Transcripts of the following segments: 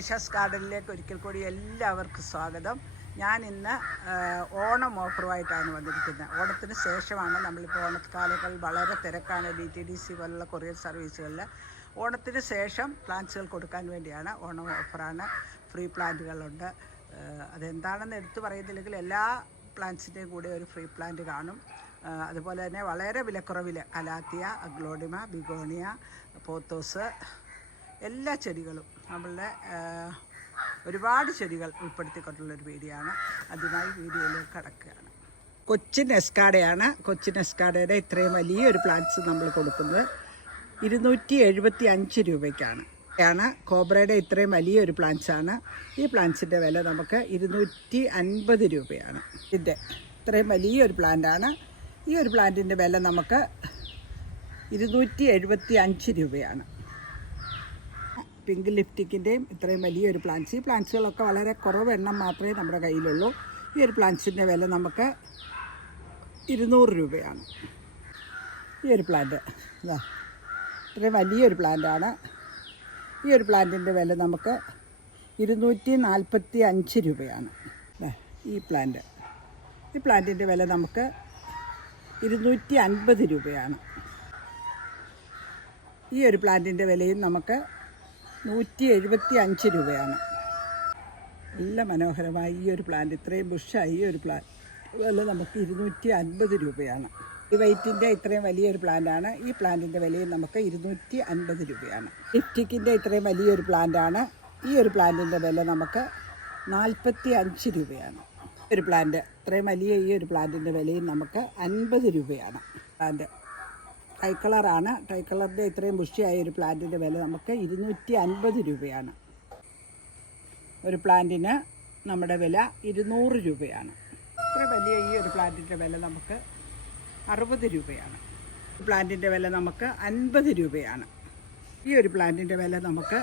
ഐഷാസ് ഗാർഡനിലേക്ക് ഒരിക്കൽ കൂടി എല്ലാവർക്കും സ്വാഗതം. ഞാൻ ഇന്ന് ഓണം ഓഫറുമായിട്ടാണ് വന്നിരിക്കുന്നത്. ഓണത്തിന് ശേഷമാണ് നമ്മളിപ്പോൾ ഓണക്കാലങ്ങൾ വളരെ തിരക്കാണ്. ഡി ടി ഡി സി പോലുള്ള കൊറിയർ സർവീസുകളിൽ ഓണത്തിന് ശേഷം പ്ലാന്റ്സുകൾ കൊടുക്കാൻ വേണ്ടിയാണ് ഓണം ഓഫറാണ്. ഫ്രീ പ്ലാന്റുകളുണ്ട്. അതെന്താണെന്ന് എടുത്തു പറയുന്നില്ലെങ്കിൽ എല്ലാ പ്ലാന്റ്സിന്റെയും കൂടെ ഒരു ഫ്രീ പ്ലാന്റ് കാണും. അതുപോലെ തന്നെ വളരെ വിലക്കുറവിൽ കലാത്തിയ അഗ്ലോഡിമ ബിഗോണിയ പോത്തോസ് എല്ലാ ചെടികളും നമ്മളുടെ ഒരുപാട് ചെടികൾ ഉൾപ്പെടുത്തിക്കൊണ്ടുള്ളൊരു വീഡിയോയാണ്. അതിനായി വീഡിയോയിലേക്ക് കടക്കുകയാണ്. കൊച്ചിൻ എസ്കാഡയാണ്. കൊച്ചിൻ എസ്കാഡയുടെ ഇത്രയും വലിയൊരു പ്ലാന്റ്സ് നമ്മൾ കൊടുക്കുന്നത് ഇരുന്നൂറ്റി എഴുപത്തി അഞ്ച് രൂപയ്ക്കാണ്. ആണ് കോബ്രയുടെ ഇത്രയും വലിയൊരു പ്ലാന്റ്സ് ആണ് ഈ പ്ലാന്റ്സിന്റെ വില നമുക്ക് ഇരുന്നൂറ്റി അൻപത് രൂപയാണ്. ഇതിന്റെ ഇത്രയും വലിയൊരു പ്ലാന്റാണ്. ഈ ഒരു പ്ലാന്റിന്റെ വില നമുക്ക് ഇരുന്നൂറ്റി എഴുപത്തി അഞ്ച് രൂപയാണ്. പിങ്ക് ലിപ്റ്റിക്കിന്റെയും ഇത്രയും വലിയൊരു പ്ലാന്റ്സ്. ഈ പ്ലാന്റ്സുകളൊക്കെ വളരെ കുറവ് എണ്ണം മാത്രമേ നമ്മുടെ കയ്യിലുള്ളൂ. ഈ ഒരു പ്ലാന്റ്സിന്റെ വില നമുക്ക് ഇരുന്നൂറ് രൂപയാണ്. ഈ ഒരു പ്ലാന്റ് ഇതാ ഇത്രയും വലിയൊരു പ്ലാന്റാണ്. ഈ ഒരു പ്ലാന്റിന്റെ വില നമുക്ക് ഇരുന്നൂറ്റി നാൽപ്പത്തി അഞ്ച് രൂപയാണ് ഈ പ്ലാന്റ്. ഈ പ്ലാന്റിന്റെ വില നമുക്ക് ഇരുന്നൂറ്റി അൻപത് രൂപയാണ്. ഈ ഒരു പ്ലാന്റിന്റെ വിലയും നമുക്ക് നൂറ്റി എഴുപത്തി അഞ്ച് രൂപയാണ്. നല്ല മനോഹരമായി ഈ ഒരു പ്ലാന്റ് ഇത്രയും ബുഷായി ഈ ഒരു പ്ലാന്റ് അതുപോലെ നമുക്ക് ഇരുന്നൂറ്റി അൻപത് രൂപയാണ്. ഈ വൈറ്റിന്റെ ഇത്രയും വലിയൊരു പ്ലാന്റാണ് ഈ പ്ലാന്റിന്റെ വിലയും നമുക്ക് ഇരുന്നൂറ്റി അൻപത് രൂപയാണ് ലിപ്റ്റിക്കിന്റെ ഇത്രയും വലിയൊരു പ്ലാന്റാണ് ഈ ഒരു പ്ലാന്റിന്റെ വില നമുക്ക് നാൽപ്പത്തി അഞ്ച് രൂപയാണ് ഒരു പ്ലാന്റ് ഇത്രയും വലിയ ഈ ഒരു പ്ലാന്റിന്റെ വിലയും നമുക്ക് അൻപത് രൂപയാണ്. പ്ലാന്റ് ട്രൈ കളറാണ് ടൈ കളറിന്റെ ഇത്രയും ബുഷിയായ ഒരു പ്ലാന്റിന്റെ വില നമുക്ക് ഇരുന്നൂറ്റി അൻപത് രൂപയാണ്. ഒരു പ്ലാന്റിന് നമ്മുടെ വില ഇരുന്നൂറ് രൂപയാണ്. ഇത്ര വലിയ ഈ ഒരു പ്ലാന്റിന്റെ വില നമുക്ക് അറുപത് രൂപയാണ്. പ്ലാന്റിന്റെ വില നമുക്ക് അൻപത് രൂപയാണ്. ഈ ഒരു പ്ലാന്റിന്റെ വില നമുക്ക്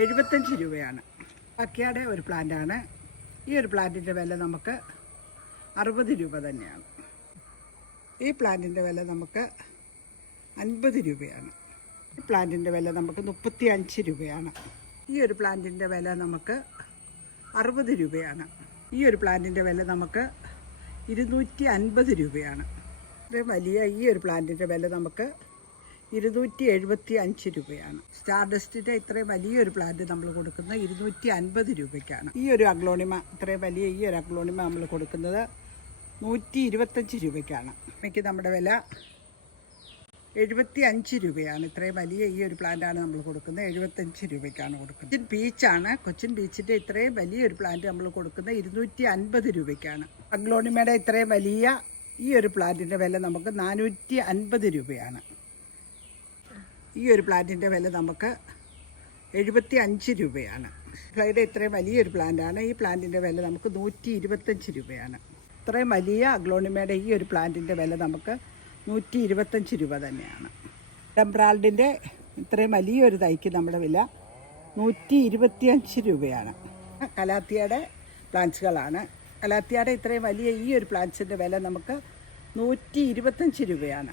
എഴുപത്തഞ്ച് രൂപയാണ്. ബാക്കിയാടെ ഒരു പ്ലാന്റാണ് ഈ ഒരു പ്ലാന്റിന്റെ വില നമുക്ക് അറുപത് രൂപ തന്നെയാണ്. ഈ പ്ലാന്റിന്റെ വില നമുക്ക് അൻപത് രൂപയാണ്. പ്ലാന്റിന്റെ വില നമുക്ക് മുപ്പത്തി അഞ്ച് രൂപയാണ്. ഈ ഒരു പ്ലാന്റിന്റെ വില നമുക്ക് അറുപത് രൂപയാണ്. ഈ ഒരു പ്ലാന്റിന്റെ വില നമുക്ക് ഇരുന്നൂറ്റി അൻപത് രൂപയാണ്. ഇത്രയും വലിയ ഈ ഒരു പ്ലാന്റിന്റെ വില നമുക്ക് ഇരുന്നൂറ്റി എഴുപത്തി അഞ്ച് രൂപയാണ്. സ്റ്റാർഡസ്റ്റിന്റെ ഇത്രയും വലിയൊരു പ്ലാന്റ് നമ്മൾ കൊടുക്കുന്നത് ഇരുന്നൂറ്റി അൻപത് രൂപയ്ക്കാണ്. ഈ ഒരു അഗ്ലോണിമ ഇത്രയും വലിയ ഈ ഒരു അഗ്ലോണിമ നമ്മൾ കൊടുക്കുന്നത് നൂറ്റി ഇരുപത്തഞ്ച് രൂപയ്ക്കാണ്. അമ്മയ്ക്ക് നമ്മുടെ വില എഴുപത്തി അഞ്ച് രൂപയാണ്. ഇത്രയും വലിയ ഈ ഒരു പ്ലാന്റാണ് നമ്മൾ കൊടുക്കുന്നത്. എഴുപത്തഞ്ച് രൂപയ്ക്കാണ് കൊടുക്കുന്നത്. കൊച്ചിൻ ബീച്ചാണ് കൊച്ചിൻ ബീച്ചിന്റെ ഇത്രയും വലിയൊരു പ്ലാന്റ് നമ്മൾ കൊടുക്കുന്നത് ഇരുന്നൂറ്റി അൻപത് രൂപയ്ക്കാണ്. അഗ്ലോണിമയുടെ ഇത്രയും വലിയ ഈ ഒരു പ്ലാന്റിന്റെ വില നമുക്ക് നാനൂറ്റി അൻപത് രൂപയാണ്. ഈ ഒരു പ്ലാന്റിന്റെ വില നമുക്ക് എഴുപത്തി അഞ്ച് രൂപയാണ്. ഫ്ലൈഡ് ഇത്രയും വലിയൊരു പ്ലാന്റാണ് ഈ പ്ലാന്റിന്റെ വില നമുക്ക് നൂറ്റി ഇരുപത്തഞ്ച് രൂപയാണ്. ഇത്രയും വലിയ അഗ്ലോണിമയുടെ ഈ ഒരു പ്ലാന്റിന്റെ വില നമുക്ക് നൂറ്റി ഇരുപത്തഞ്ച് രൂപ തന്നെയാണ്. ഡംബ്രാൾഡിന്റെ ഇത്രയും വലിയൊരു തൈക്ക് നമ്മുടെ വില നൂറ്റി ഇരുപത്തിയഞ്ച് രൂപയാണ്. കലാത്തിയുടെ പ്ലാന്റ്സുകളാണ്. കലാത്തിയുടെ ഇത്രയും വലിയ ഈ ഒരു പ്ലാന്റ്സിന്റെ വില നമുക്ക് നൂറ്റി ഇരുപത്തഞ്ച് രൂപയാണ്.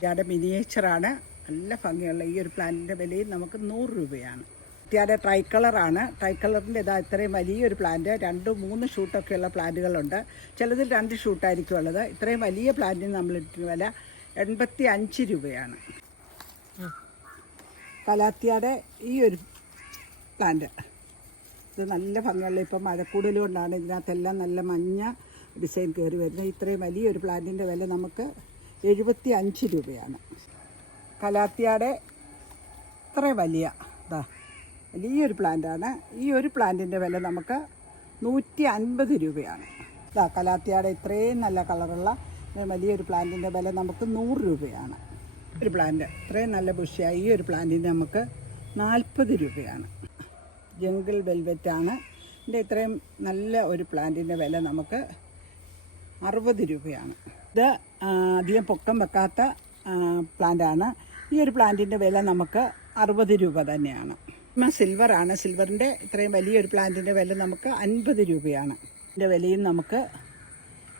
ഇയാളുടെ മിനിയേച്ചറാണ്. നല്ല ഭംഗിയുള്ള ഈ ഒരു പ്ലാന്റിന്റെ വിലയും നമുക്ക് നൂറ് രൂപയാണ്. ഇത്യാടെ ട്രൈ കളറാണ് ട്രൈ കളറിന്റെ ഇതാ ഇത്രയും വലിയൊരു പ്ലാന്റ്. രണ്ട് മൂന്ന് ഷൂട്ടൊക്കെയുള്ള പ്ലാന്റുകളുണ്ട്. ചിലതിൽ രണ്ട് ഷൂട്ടായിരിക്കും ഉള്ളത്. ഇത്രയും വലിയ പ്ലാന്റിന് നമ്മൾ ഇട്ടിരുന്ന വില എൺപത്തി അഞ്ച് രൂപയാണ്. കലാത്തിയുടെ ഈ ഒരു പ്ലാന്റ്. ഇത് നല്ല ഭംഗിയുള്ള ഇപ്പം മഴക്കൂടൽ കൊണ്ടാണ് ഇതിനകത്തെല്ലാം നല്ല മഞ്ഞ ഡിസൈൻ കയറി വരുന്നത്. ഇത്രയും വലിയൊരു പ്ലാന്റിന്റെ വില നമുക്ക് എഴുപത്തി അഞ്ച് രൂപയാണ്. കലാത്തിയുടെ ഇത്രയും വലിയ ഇതാ വലിയൊരു പ്ലാന്റാണ്. ഈ ഒരു പ്ലാന്റിന്റെ വില നമുക്ക് നൂറ്റി അൻപത് രൂപയാണ്. ഇതാ കലാത്തിയുടെ ഇത്രയും നല്ല കളറുള്ള വലിയൊരു പ്ലാന്റിന്റെ വില നമുക്ക് നൂറ് രൂപയാണ്. ഒരു പ്ലാന്റ് ഇത്രയും നല്ല ബുഷിയായി ഈ ഒരു പ്ലാന്റിന് നമുക്ക് നാൽപ്പത് രൂപയാണ്. ജംഗിൾ വെൽവെറ്റാണ് ഇതിന്റെ ഇത്രയും നല്ല ഒരു പ്ലാന്റിന്റെ വില നമുക്ക് അറുപത് രൂപയാണ്. ഇത് അധികം പൊക്കം വെക്കാത്ത പ്ലാന്റാണ് ഈ ഒരു പ്ലാന്റിന്റെ വില നമുക്ക് അറുപത് രൂപ തന്നെയാണ്. സിൽവറാണ് സിൽവറിന്റെ ഇത്രയും വലിയൊരു പ്ലാന്റിന്റെ വില നമുക്ക് അൻപത് രൂപയാണ്. ഇതിന്റെ വിലയും നമുക്ക്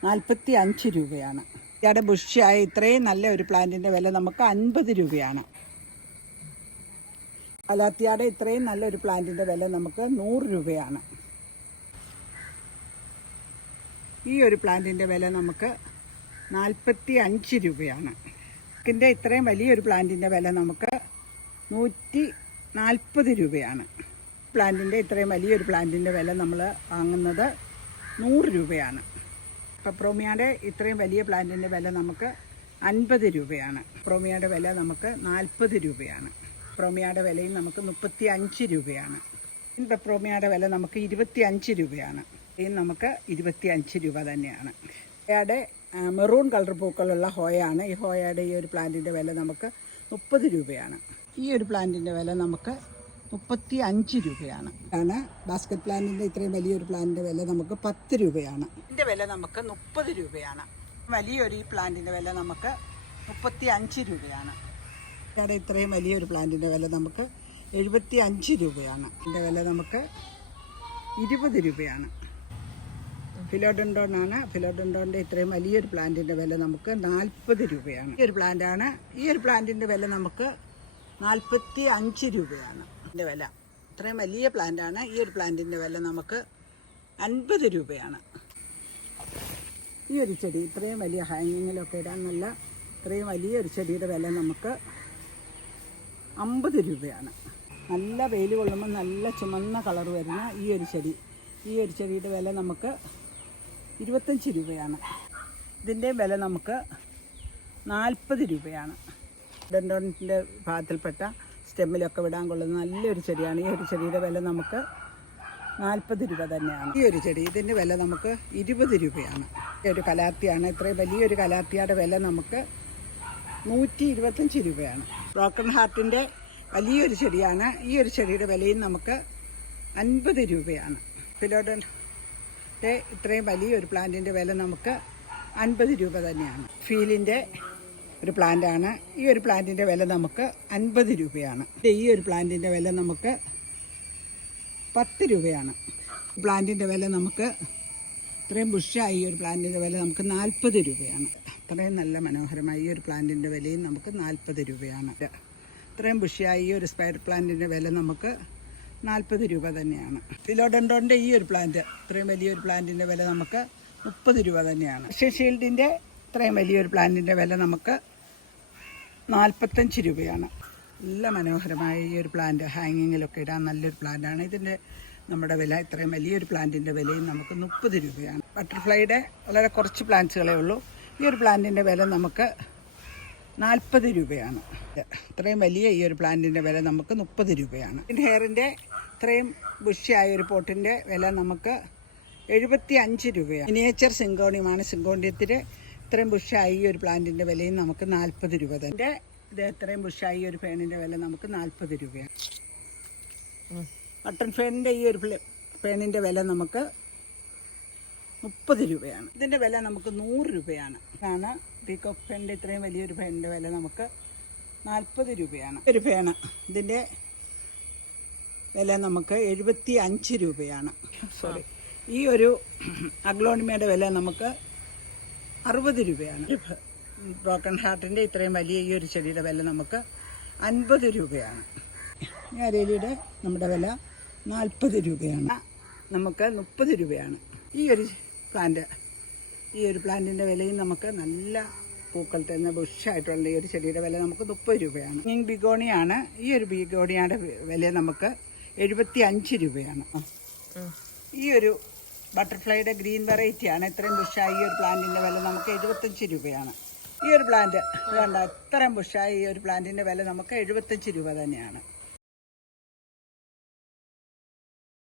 നാൽപ്പത്തി അഞ്ച് രൂപയാണ്. ഇയാടെ ബുഷിയായ ഇത്രയും നല്ല ഒരു പ്ലാന്റിന്റെ വില നമുക്ക് അൻപത് രൂപയാണ്. അലാത്തിയാടെ ഇത്രയും നല്ലൊരു പ്ലാന്റിന്റെ വില നമുക്ക് നൂറ് രൂപയാണ്. ഈ ഒരു പ്ലാന്റിന്റെ വില നമുക്ക് നാൽപ്പത്തി അഞ്ച് രൂപയാണ്. ഇതിന്റെ ഇത്രയും വലിയൊരു പ്ലാന്റിന്റെ വില നമുക്ക് നൂറ്റി നാൽപ്പത് രൂപയാണ്. പ്ലാന്റിന്റെ ഇത്രയും വലിയൊരു പ്ലാന്റിന്റെ വില നമ്മൾ വാങ്ങുന്നത് നൂറ് രൂപയാണ്. പപ്രോമിയയുടെ ഇത്രയും വലിയ പ്ലാന്റിന്റെ വില നമുക്ക് അൻപത് രൂപയാണ്. പ്രോമിയയുടെ വില നമുക്ക് നാൽപ്പത് രൂപയാണ്. പ്രോമിയയുടെ വിലയും നമുക്ക് മുപ്പത്തി അഞ്ച് രൂപയാണ് പെപ്രോമിയയുടെ വില നമുക്ക് ഇരുപത്തി അഞ്ച് രൂപയാണ്. ഇതും നമുക്ക് ഇരുപത്തി അഞ്ച് രൂപ തന്നെയാണ്. ഹോയയുടെ മെറൂൺ കളർ പൂക്കളുള്ള ഹോയാണ് ഈ ഹോയയുടെ ഈ ഒരു പ്ലാന്റിന്റെ വില നമുക്ക് മുപ്പത് രൂപയാണ്. ഈ ഒരു പ്ലാന്റിന്റെ വില നമുക്ക് മുപ്പത്തി അഞ്ച് രൂപയാണ്. ആണ്. ബാസ്ക്കറ്റ് പ്ലാന്റിന്റെ ഇത്രയും വലിയൊരു പ്ലാന്റിന്റെ വില നമുക്ക് പത്ത് രൂപയാണ്. ഇതിന്റെ വില നമുക്ക് മുപ്പത് രൂപയാണ്. വലിയൊരു ഈ പ്ലാന്റിന്റെ വില നമുക്ക് മുപ്പത്തി അഞ്ച് രൂപയാണ്. ഇവിടെ ഇത്രയും വലിയൊരു പ്ലാന്റിന്റെ വില നമുക്ക് എഴുപത്തി അഞ്ച് രൂപയാണ്. ഇതിന്റെ വില നമുക്ക് ഇരുപത് രൂപയാണ്. ഫിലോഡൻഡോൺ ആണ്. ഫിലോഡൻഡോണിന്റെ ഇത്രയും വലിയൊരു പ്ലാന്റിന്റെ വില നമുക്ക് നാൽപ്പത് രൂപയാണ്. ഈ ഒരു പ്ലാന്റാണ് ഈ ഒരു പ്ലാന്റിന്റെ വില നമുക്ക് നാൽപ്പത്തി അഞ്ച് രൂപയാണ്. ഇതിന്റെ വില. ഇത്രയും വലിയ പ്ലാന്റാണ്. ഈ ഒരു പ്ലാന്റിന്റെ വില നമുക്ക് അൻപത് രൂപയാണ്. ഈ ഒരു ചെടി ഇത്രയും വലിയ ഹാങ്ങിങ്ങിലൊക്കെ ഇടാൻ നല്ല ഇത്രയും വലിയൊരു ചെടിയുടെ വില നമുക്ക് അമ്പത് രൂപയാണ്. നല്ല വെയിൽ കൊള്ളുമ്പോൾ നല്ല ചുമന്ന കളർ വരുന്ന ഈ ഒരു ചെടി. ഈ ഒരു ചെടിയുടെ വില നമുക്ക് ഇരുപത്തഞ്ച് രൂപയാണ്. ഇതിന്റെയും വില നമുക്ക് നാൽപ്പത് രൂപയാണ്. ഡെൻഡോണിന്റെ ഭാഗത്തിൽപ്പെട്ട സ്റ്റെമ്മിലൊക്കെ വിടാൻ കൊള്ളുന്ന നല്ലൊരു ചെടിയാണ്. ഈ ഒരു ചെടിയുടെ വില നമുക്ക് നാൽപ്പത് രൂപ തന്നെയാണ്. ഈ ഒരു ചെടി ഇതിന്റെ വില നമുക്ക് ഇരുപത് രൂപയാണ്. ഈ ഒരു കലാത്തിയാണ്. ഇത്രയും വലിയൊരു കലാത്തിയുടെ വില നമുക്ക് നൂറ്റി ഇരുപത്തഞ്ച് രൂപയാണ്. ബ്രോക്കൺ ഹാർട്ടിന്റെ വലിയൊരു ചെടിയാണ്. ഈ ഒരു ചെടിയുടെ വിലയും നമുക്ക് അൻപത് രൂപയാണ്. ഫിലോഡന്റെ ഇത്രയും വലിയൊരു പ്ലാന്റിന്റെ വില നമുക്ക് അൻപത് രൂപ തന്നെയാണ്. ഫീലിന്റെ ഒരു പ്ലാന്റാണ്. ഈ ഒരു പ്ലാന്റിന്റെ വില നമുക്ക് അൻപത് രൂപയാണ്. ഈ ഒരു പ്ലാന്റിന്റെ വില നമുക്ക് പത്ത് രൂപയാണ്. പ്ലാന്റിന്റെ വില നമുക്ക് ഇത്രയും ബുഷായി ഈ ഒരു പ്ലാന്റിന്റെ വില നമുക്ക് നാൽപ്പത് രൂപയാണ്. അത്രയും നല്ല മനോഹരമായ ഈ ഒരു പ്ലാന്റിന്റെ വിലയും നമുക്ക് നാൽപ്പത് രൂപയാണ്. ഇത്രയും ബുഷിയായി ഈ ഒരു സ്പൈഡർ പ്ലാന്റിന്റെ വില നമുക്ക് നാൽപ്പത് രൂപ തന്നെയാണ്. ഫിലോഡൻഡോന്റെ ഈ ഒരു പ്ലാന്റ് ഇത്രയും വലിയൊരു പ്ലാന്റിന്റെ വില നമുക്ക് മുപ്പത് രൂപ തന്നെയാണ്. ഷീൽഡിന്റെ ഇത്രയും വലിയൊരു പ്ലാന്റിന്റെ വില നമുക്ക് നാൽപ്പത്തഞ്ച് രൂപയാണ്. നല്ല മനോഹരമായ ഈ ഒരു പ്ലാന്റ് ഹാങ്ങിങ്ങിലൊക്കെ ഇടാൻ നല്ലൊരു പ്ലാന്റാണ് ഇതിന്റെ നമ്മുടെ വില ഇത്രയും വലിയൊരു പ്ലാന്റിന്റെ വിലയും നമുക്ക് മുപ്പത് രൂപയാണ്. ബട്ടർഫ്ലൈയുടെ വളരെ കുറച്ച് പ്ലാന്റ്സുകളേ ഉള്ളൂ. ഈ ഒരു പ്ലാന്റിന്റെ വില നമുക്ക് നാൽപ്പത് രൂപയാണ്. ഇത്രയും വലിയ ഈ ഒരു പ്ലാന്റിന്റെ വില നമുക്ക് മുപ്പത് രൂപയാണ്. ഹെയറിന്റെ ഇത്രയും ബുഷിയായ ഒരു പോട്ടിന്റെ വില നമുക്ക് എഴുപത്തി അഞ്ച് രൂപയാണ് മിനിയേച്ചർ സിങ്കോണിയമാണ് സിങ്കോണിയത്തിന്റെ ഇത്രയും ബുഷായി ഒരു പ്ലാന്റിന്റെ വിലയും നമുക്ക് നാൽപ്പത് രൂപ തന്നെ ഇത് ഇത്രയും ബുഷായി ഒരു ഫേണിന്റെ വില നമുക്ക് നാൽപ്പത് രൂപയാണ്. മട്ടൺ ഫേണിന്റെ ഈ ഒരു ഫേണിന്റെ വില നമുക്ക് മുപ്പത് രൂപയാണ്. ഇതിന്റെ വില നമുക്ക് നൂറ് രൂപയാണ്. ആണ് പീകോക്ക് ഫേണിന്റെ ഇത്രയും വലിയൊരു ഫേണിന്റെ വില നമുക്ക് നാൽപ്പത് രൂപയാണ്. ഒരു ഫേണ്. ഇതിന്റെ വില നമുക്ക് എഴുപത്തി അഞ്ച് രൂപയാണ് സോറി ഈ ഒരു അഗ്ലോണിമയുടെ വില നമുക്ക് അറുപത് രൂപയാണ്. ബ്രോക്കൺ ഹാർട്ടിന്റെ ഇത്രയും വലിയ ഈ ഒരു ചെടിയുടെ വില നമുക്ക് അൻപത് രൂപയാണ്. ഞരേലിയുടെ നമ്മുടെ വില നാൽപ്പത് രൂപയാണ്. നമുക്ക് മുപ്പത് രൂപയാണ്. ഈ ഒരു പ്ലാന്റ് ഈ ഒരു പ്ലാന്റിന്റെ വിലയും നമുക്ക് നല്ല പൂക്കൾ തരുന്ന ബുഷായിട്ടുള്ള ഈ ഒരു ചെടിയുടെ വില നമുക്ക് മുപ്പത് രൂപയാണ്. ഈ ബിഗോണിയാണ് ഈ ഒരു ബിഗോണിയുടെ വില നമുക്ക് എഴുപത്തി അഞ്ച് രൂപയാണ്. ഈ ഒരു ബട്ടർഫ്ലൈയുടെ ഗ്രീൻ വെറൈറ്റിയാണ്. ഇത്രയും ബുഷായി ഈ ഒരു പ്ലാന്റിന്റെ വില നമുക്ക് എഴുപത്തഞ്ച് രൂപയാണ്. ഈ ഒരു പ്ലാന്റ് വേണ്ട ഇത്രയും ബുഷായി ഈ ഒരു പ്ലാന്റിന്റെ വില നമുക്ക് എഴുപത്തഞ്ച് രൂപ തന്നെയാണ്.